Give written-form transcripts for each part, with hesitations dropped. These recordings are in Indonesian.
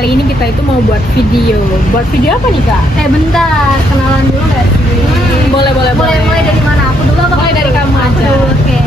kali ini kita itu mau buat video. Buat video apa nih Kak? Bentar, kenalan dulu nggak sih? Boleh. Mulai dari mana? Aku dulu apa? Mulai dari kamu Aku aja. dulu, oke.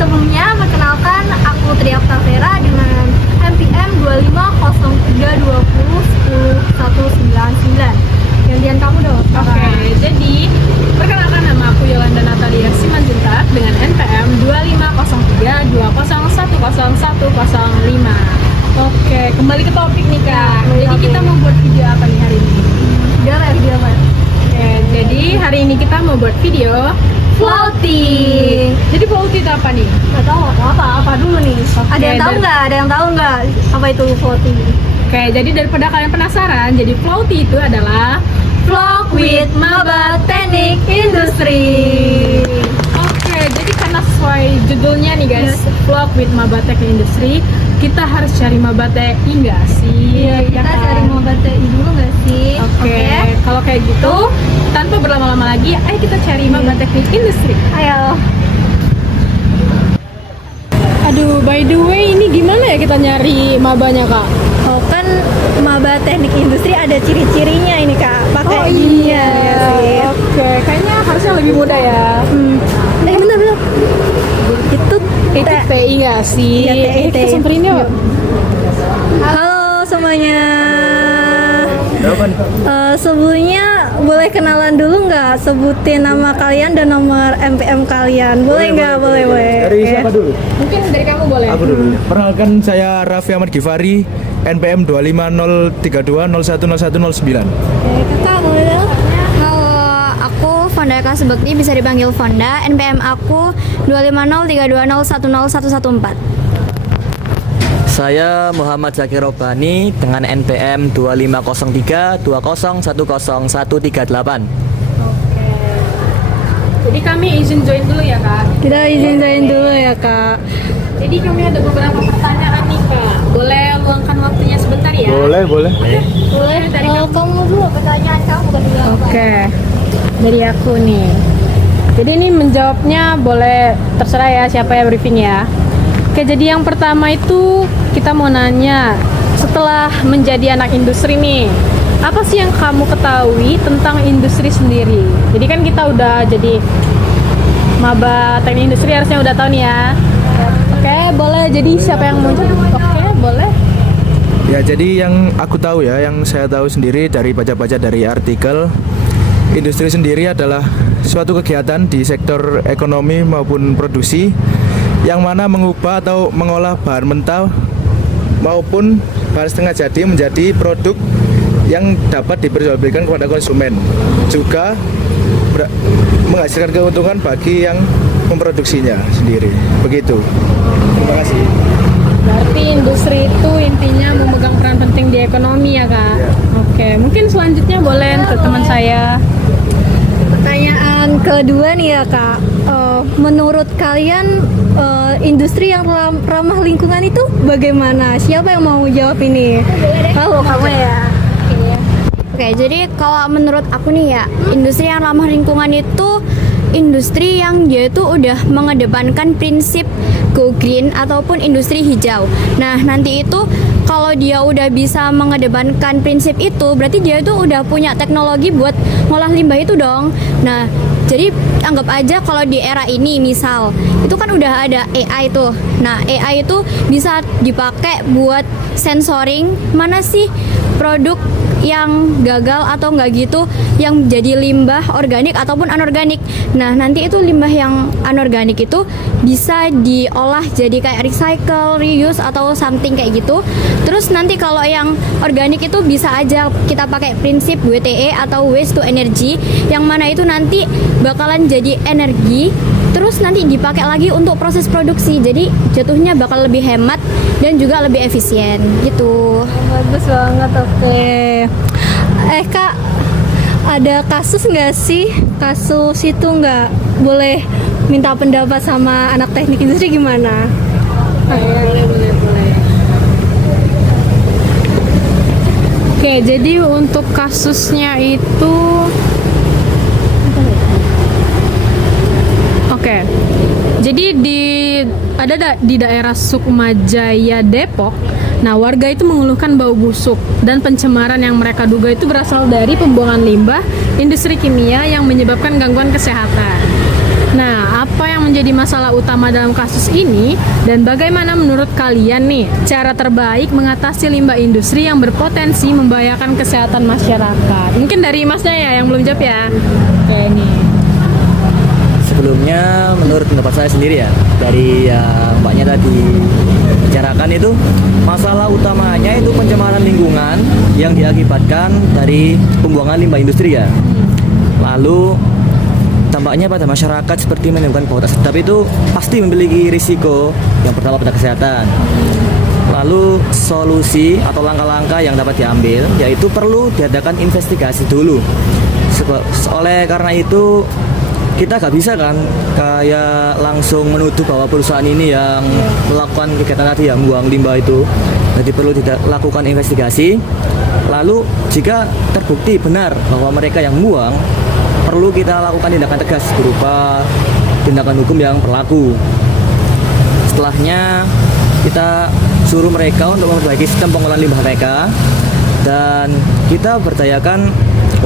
Sebelumnya, perkenalkan aku Tria Octavera dengan NPM 250320101199. Gantian kamu dong. Oke, jadi perkenalkan nama aku Yolanda Natalia Simanjuntak dengan NPM 25032010100105. Oke, kembali ke topik nih Kak. Jadi kita mau buat video apa nih hari ini? Video apa? Oke, jadi hari ini kita mau buat video floating. Jadi floating itu apa nih? Nggak tahu apa dulu nih. Ada yang tahu dan- nggak? Ada yang tahu nggak apa itu floating? Oke, jadi daripada kalian penasaran, jadi floating itu adalah Vlog with Maba Teknik Industri. Oke, jadi karena sesuai judulnya nih guys, vlog with Maba Teknik Industri, kita harus cari Maba TI nggak sih? Iya, kita kan? cari Maba TI dulu nggak sih? Oke, kalau kayak gitu, tanpa berlama-lama lagi, ayo kita cari Maba Teknik Industri. Ayo. Aduh, by the way, ini gimana ya kita nyari mabanya Kak? Oh kan Maba Teknik Industri ada ciri-cirinya ini Kak. Pakai ini ya sih. Oke, kayaknya harusnya lebih mudah ya. Bentar. Itu Itu TI nggak sih? Iya, TI. Kita samperin yuk. Halo semuanya. Sebelumnya boleh kenalan dulu nggak? Sebutin nama kalian dan nomor NPM kalian. Boleh nggak? Boleh. Dari Oke. siapa dulu? Mungkin dari kamu boleh. Aku dulu. Perkenalkan saya Raffi Ahmad Gifari, NPM 25032010109. Oke, kakak boleh dong? Halo, aku Fonda Eka Sebekti, bisa dipanggil Fonda. NPM aku 25032010114. Saya Muhammad Zakir Robani dengan NPM 250320101038. Jadi kami izin join dulu ya Kak. Kita izin join dulu ya kak. Jadi kami ada beberapa pertanyaan nih Kak. Boleh luangkan waktunya sebentar ya? Boleh. Boleh. dari Kamu dulu pertanyaan kamu kan dulu. Oke, dari aku nih. Jadi ini menjawabnya boleh terserah ya siapa yang briefing ya. Oke, jadi yang pertama itu kita mau nanya, setelah menjadi anak industri nih, apa sih yang kamu ketahui tentang industri sendiri? Jadi kan kita udah jadi maba teknik industri, harusnya udah tahu nih ya. Oke, boleh. Jadi siapa yang mau jawab? Oke, boleh. Ya, jadi yang aku tahu ya, yang saya tahu sendiri dari baca-baca dari artikel, industri sendiri adalah suatu kegiatan di sektor ekonomi maupun produksi yang mana mengubah atau mengolah bahan mentah maupun bahan setengah jadi menjadi produk yang dapat diperjualbelikan kepada konsumen, juga menghasilkan keuntungan bagi yang memproduksinya sendiri. Begitu. Terima kasih. Berarti industri itu intinya memegang peran penting di ekonomi ya Kak? Iya. Oke, mungkin selanjutnya boleh ke teman saya. Pertanyaan kedua nih ya kak. Menurut kalian industri yang ramah lingkungan itu bagaimana? Siapa yang mau jawab ini? Oh, kamu ya. Oke, jadi kalau menurut aku nih ya, industri yang ramah lingkungan itu industri yang dia itu udah mengedepankan prinsip go green ataupun industri hijau. Nah, nanti itu kalau dia udah bisa mengedepankan prinsip itu, berarti dia itu udah punya teknologi buat ngolah limbah itu dong. Nah, jadi anggap aja kalau di era ini misal, itu kan udah ada AI tuh. Nah, AI itu bisa dipakai buat sensoring mana sih produk yang gagal atau enggak gitu, yang jadi limbah organik ataupun anorganik. Nah, nanti itu limbah yang anorganik itu bisa diolah jadi kayak recycle, reuse atau something kayak gitu. Terus nanti kalau yang organik itu bisa aja kita pakai prinsip WTE atau waste to energy, yang mana itu nanti bakalan jadi energi terus nanti dipakai lagi untuk proses produksi. Jadi jatuhnya bakal lebih hemat dan juga lebih efisien gitu. Bagus banget, oke. Kak, ada kasus nggak sih? Kasus itu nggak boleh minta pendapat sama anak teknik industri gimana? Boleh. Oke, jadi untuk kasusnya itu Oke. Jadi di daerah Sukma Jaya Depok. Nah, warga itu mengeluhkan bau busuk dan pencemaran yang mereka duga itu berasal dari pembuangan limbah industri kimia yang menyebabkan gangguan kesehatan. Nah, apa yang menjadi masalah utama dalam kasus ini dan bagaimana menurut kalian nih cara terbaik mengatasi limbah industri yang berpotensi membahayakan kesehatan masyarakat? Mungkin dari Masnya ya yang belum jawab ya. Oke, nih. Sebelumnya menurut pendapat saya sendiri ya, dari yang Mbaknya tadi bicarakan itu, masalah utamanya itu pencemaran lingkungan yang diakibatkan dari pembuangan limbah industri ya. Lalu dampaknya pada masyarakat seperti menimbulkan bau tak sedap itu pasti memiliki risiko yang pertama pada kesehatan. Lalu solusi atau langkah-langkah yang dapat diambil yaitu perlu diadakan investigasi dulu. Oleh karena itu kita gak bisa kan kayak langsung menuduh bahwa perusahaan ini yang melakukan kegiatan tadi yang membuang limbah itu. Jadi perlu dilakukan investigasi. Lalu jika terbukti benar bahwa mereka yang membuang, perlu kita lakukan tindakan tegas berupa tindakan hukum yang berlaku. Setelahnya kita suruh mereka untuk memperbaiki sistem pengolahan limbah mereka dan kita berdayakan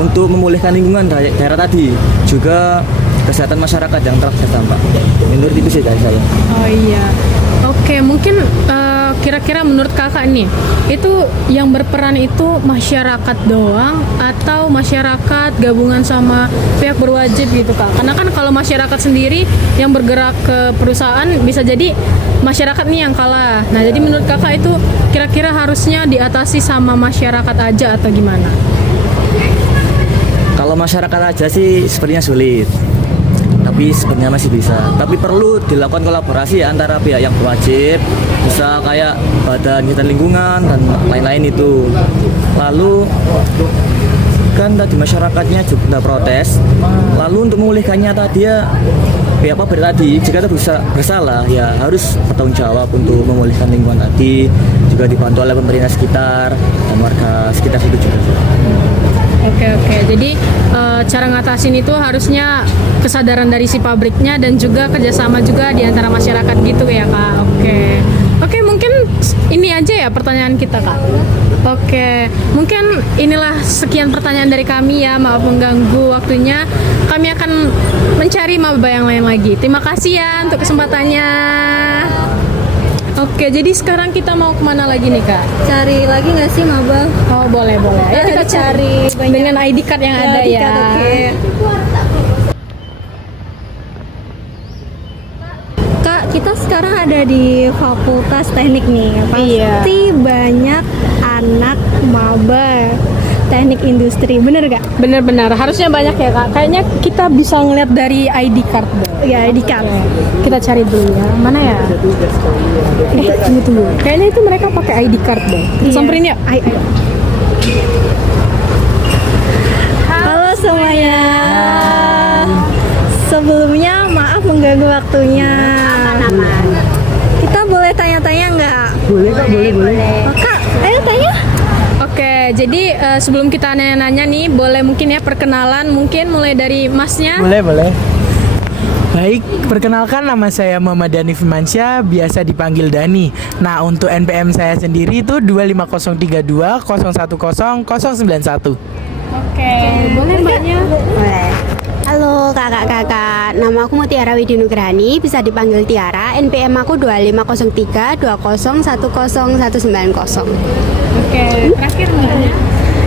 untuk memulihkan lingkungan daerah tadi, juga kesehatan masyarakat yang telah terdampak. Menurut itu sih dari saya. Oh iya. Oke, mungkin kira-kira menurut kakak nih, itu yang berperan itu masyarakat doang atau masyarakat gabungan sama pihak berwajib gitu kak? Karena kan kalau masyarakat sendiri yang bergerak ke perusahaan bisa jadi masyarakat nih yang kalah. Nah jadi menurut kakak itu kira-kira harusnya diatasi sama masyarakat aja atau gimana? Kalau masyarakat aja sih sepertinya sulit, tapi sebenarnya masih bisa. Tapi perlu dilakukan kolaborasi antara pihak yang berwajib, bisa kayak badan kegiatan lingkungan dan lain-lain itu. Lalu kan tadi masyarakatnya juga protes. Lalu untuk memulihkannya tadi ya pihak pabrik tadi jika bersalah ya harus bertanggung jawab untuk memulihkan lingkungan tadi, juga dibantu oleh pemerintah sekitar dan warga sekitar itu juga. Oke. Jadi cara ngatasin itu harusnya kesadaran dari si pabriknya dan juga kerjasama juga di antara masyarakat gitu ya kak. Oke, mungkin ini aja ya pertanyaan kita kak. Oke, mungkin inilah sekian pertanyaan dari kami ya. Maaf mengganggu waktunya. Kami akan mencari maba yang lain lagi. Terima kasih ya untuk kesempatannya. Oke, jadi sekarang kita mau kemana lagi nih kak? Cari lagi nggak sih maba? Oh boleh. Ayo kita cari dengan ID card yang ada ID ya. card, oke. Kak, kita sekarang ada di Fakultas Teknik nih. Pasti banyak anak maba teknik industri, bener gak? Bener-bener, harusnya banyak ya kak. Kayaknya kita bisa ngeliat dari ID card deh. Ya, ID card. Kita cari dulu ya. Mana ya? Tunggu. Kayaknya itu mereka pakai ID card deh. Kita samperin ya. Ayo. Halo semuanya. Sebelumnya maaf mengganggu waktunya. Kita boleh tanya-tanya nggak? Boleh kak, boleh. Oh, Kak, ayo tanya. Oke, jadi sebelum kita nanya-nanya nih, boleh mungkin ya perkenalan, mungkin mulai dari masnya. Boleh. Baik, perkenalkan nama saya Muhammad Dani Firmansyah, biasa dipanggil Dani. Nah, untuk NPM saya sendiri itu 25032 010 091. Oke, boleh mbaknya. Boleh. Halo kakak-kakak, nama aku Mutiara Widinugrani, bisa dipanggil Tiara. NPM aku 2503 20 10 190. Oke, terakhir mbaknya.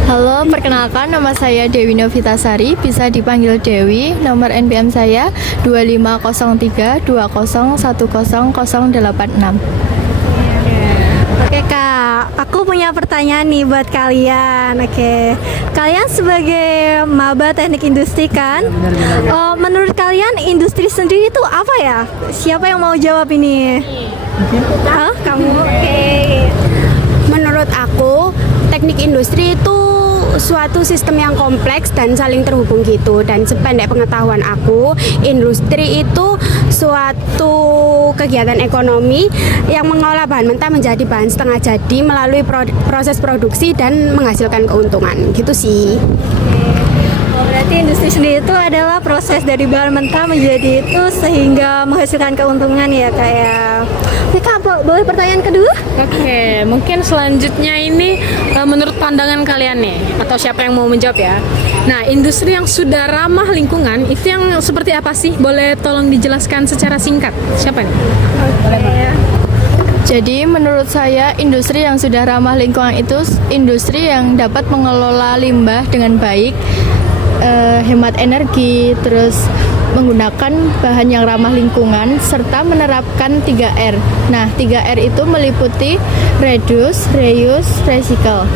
Halo, perkenalkan nama saya Dewi Novitasari, bisa dipanggil Dewi. Nomor NPM saya 2503 20 10 086. Oke Kak, aku punya pertanyaan nih buat kalian. Oke, kalian sebagai maba teknik industri kan, menurut kalian industri sendiri itu apa ya? Siapa yang mau jawab ini? Kamu? Oke. Menurut aku, teknik industri itu suatu sistem yang kompleks dan saling terhubung gitu. Dan sependek pengetahuan aku, industri itu suatu kegiatan ekonomi yang mengolah bahan mentah menjadi bahan setengah jadi melalui proses produksi dan menghasilkan keuntungan gitu sih. Berarti industri sendiri itu adalah proses dari bahan mentah menjadi itu sehingga menghasilkan keuntungan ya kayak. Oke Kak, boleh pertanyaan kedua? Oke, mungkin selanjutnya ini menurut pandangan kalian nih, atau siapa yang mau menjawab ya. Nah, industri yang sudah ramah lingkungan itu yang seperti apa sih? Boleh tolong dijelaskan secara singkat. Siapa nih? Jadi menurut saya industri yang sudah ramah lingkungan itu industri yang dapat mengelola limbah dengan baik, hemat energi, terus menggunakan bahan yang ramah lingkungan, serta menerapkan 3R. Nah, 3R itu meliputi reduce, reuse, recycle.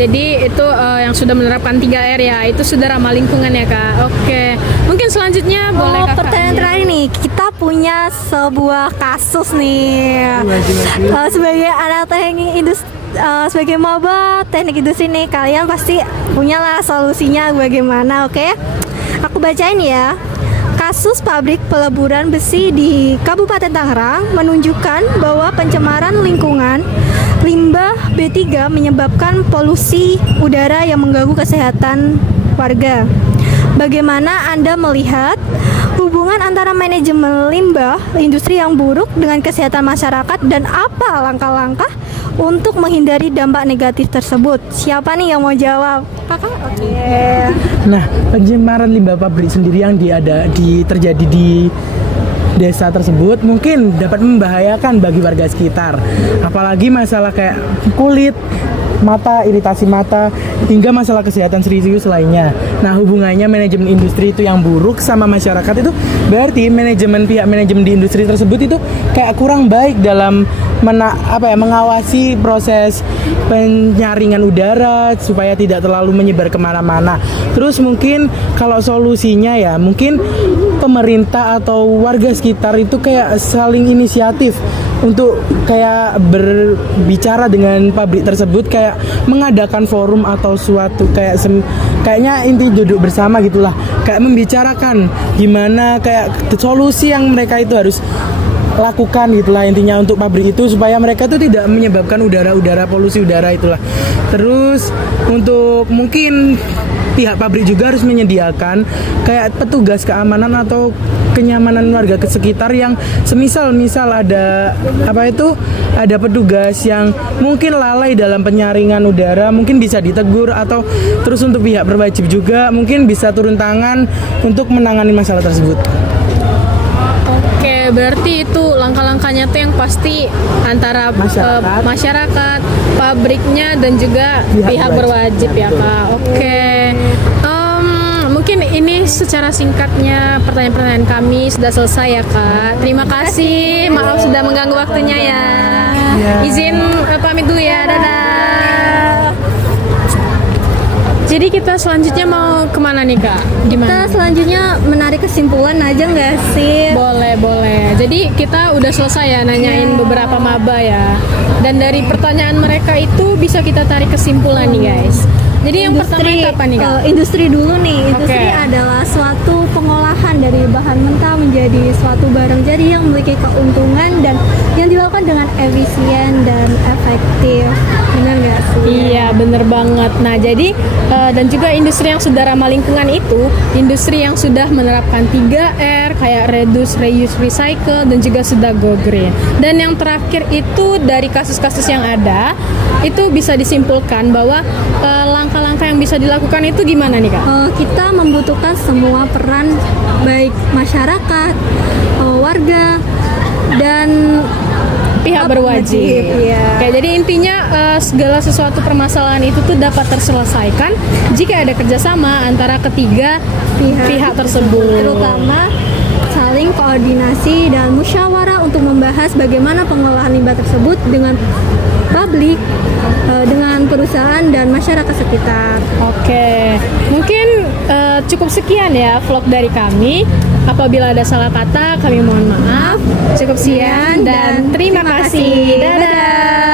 Jadi itu yang sudah menerapkan 3R ya, itu sudah ramah lingkungan ya Kak. Oke, mungkin selanjutnya boleh Kakak. Pertanyaan terakhir nih, kita punya sebuah kasus nih. Sebagai anak teknik industri, sebagai maba teknik industri nih, kalian pasti punyalah solusinya bagaimana, oke? Aku bacain ya. Kasus pabrik peleburan besi di Kabupaten Tangerang menunjukkan bahwa pencemaran lingkungan limbah B3 menyebabkan polusi udara yang mengganggu kesehatan warga. Bagaimana Anda melihat hubungan antara manajemen limbah industri yang buruk dengan kesehatan masyarakat dan apa langkah-langkah untuk menghindari dampak negatif tersebut? Siapa nih yang mau jawab? Kakak? Oke. Nah, pencemaran limbah pabrik sendiri yang terjadi di desa tersebut mungkin dapat membahayakan bagi warga sekitar. Apalagi masalah kayak kulit, mata, iritasi mata, hingga masalah kesehatan serius lainnya. Nah, hubungannya manajemen industri itu yang buruk sama masyarakat itu berarti pihak manajemen di industri tersebut itu kayak kurang baik dalam mengawasi proses penyaringan udara supaya tidak terlalu menyebar kemana-mana. Terus mungkin kalau solusinya ya mungkin pemerintah atau warga sekitar itu kayak saling inisiatif untuk kayak berbicara dengan pabrik tersebut, kayak mengadakan forum atau suatu kayaknya inti duduk bersama gitulah, kayak membicarakan gimana kayak solusi yang mereka itu harus lakukan gitulah intinya untuk pabrik itu supaya mereka itu tidak menyebabkan polusi udara itulah. Terus untuk mungkin pihak pabrik juga harus menyediakan kayak petugas keamanan atau kenyamanan warga sekitar yang misal ada ada petugas yang mungkin lalai dalam penyaringan udara, mungkin bisa ditegur, atau terus untuk pihak berwajib juga mungkin bisa turun tangan untuk menangani masalah tersebut. Oke, berarti itu langkah-langkahnya tuh yang pasti antara masyarakat, pabriknya dan juga pihak berwajib ya Kak. Oke. Mungkin ini secara singkatnya pertanyaan-pertanyaan kami sudah selesai ya Kak. Terima kasih. Maaf sudah mengganggu waktunya ya. Izin pamit dulu ya. Dadah. Jadi kita selanjutnya mau kemana nih Kak? Kita selanjutnya menarik kesimpulan aja nggak sih? Boleh. Jadi kita udah selesai ya nanyain beberapa maba ya. Dan dari pertanyaan mereka itu bisa kita tarik kesimpulan nih guys. Jadi yang pertama itu apa nih Kak? Industri dulu nih. Industri adalah suatu pengolahan dari bahan mentah menjadi suatu barang jadi yang memiliki keuntungan dan yang dilakukan dengan efisien dan efektif. Benar nggak sih? Iya, bener banget. Nah, jadi dan juga industri yang sudah ramah lingkungan itu industri yang sudah menerapkan 3R kayak reduce, reuse, recycle dan juga sudah go green. Dan yang terakhir itu dari kasus-kasus yang ada itu bisa disimpulkan bahwa langkah-langkah yang bisa dilakukan itu gimana nih Kak? Kita membutuhkan semua peran baik masyarakat, warga dan pihak berwajib. Ya. Oke, jadi intinya segala sesuatu permasalahan itu tuh dapat terselesaikan jika ada kerjasama antara ketiga pihak tersebut. Terutama saling koordinasi dan musyawarah untuk membahas bagaimana pengolahan limbah tersebut dengan publik, dengan perusahaan dan masyarakat sekitar. Oke, mungkin cukup sekian ya vlog dari kami. Apabila ada salah kata, kami mohon maaf. Cukup sekian dan terima kasih. Dadah.